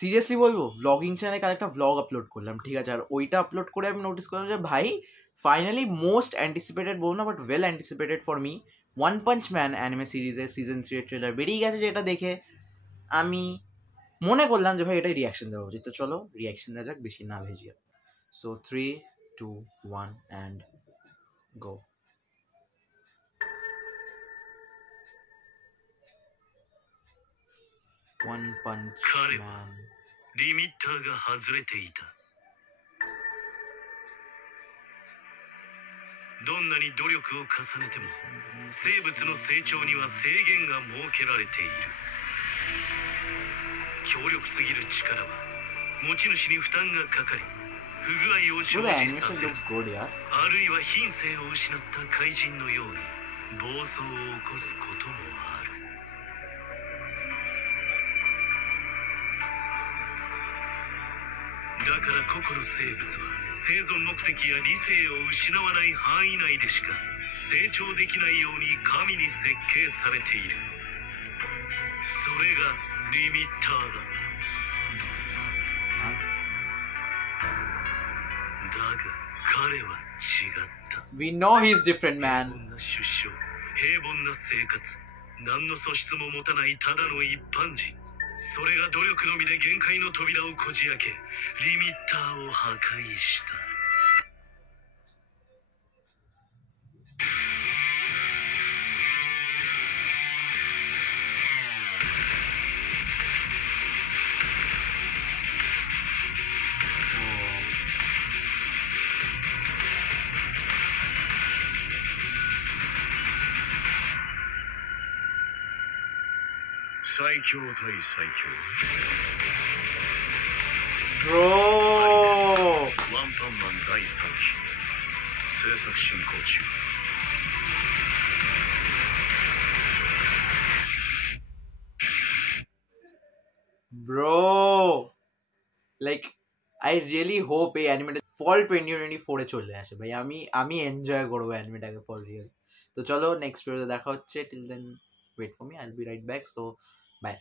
সিরিয়াসলি বলবো, ব্লগিং চ্যানেলে কাল একটা ব্লগ আপলোড করলাম, ঠিক আছে, আর ওইটা আপলোড করে আমি নোটিস করলাম যে ভাই ফাইনালি মোস্ট অ্যান্টিসিপেটেড বলবো না, but well anticipated for me, one punch man anime সিরিজের সিজন 3 এর ট্রেলার বেরিয়ে গেছে, যেটা দেখে আমি মনে করলাম যে ভাই এটাই রিয়াকশন দেওয়া উচিত। তো চলো রিয়াকশন দেওয়া যাক, বেশি না ভেজিয়া। সো 3, 2, 1 and go. One Punch Man。リミッターが外れていた。どんなに努力を重ねても生物の成長には制限が設けられている。強力すぎる力は持ち主に負担がかかり不具合を生じさせる、あるいは品性を失った怪人のように暴走を起こすこともある。だから個々の生物は生存目的や理性を失わない範囲内でしか成長できないように神に設計されている。それがリミッターだ。だが彼は違った。 We know he's different, 平 man. 凡な出生、平凡な生活、何の素質も持たないただの一般人。それが努力のみで限界の扉をこじ開け、リミッターを破壊した。最強対最強。 Bro! ワンパンマン第3期制作進行中。 Bro! Like, I really hope এই অ্যানিমেটা ফল 2024 এ চলে আসে ভাই। আমি এনজয় করবো অ্যানিমেটাকে ফর রিয়েল। তো চলো নেক্সট ভিডিওতে দেখা হচ্ছে। Till then wait for me, I will be right back. So by.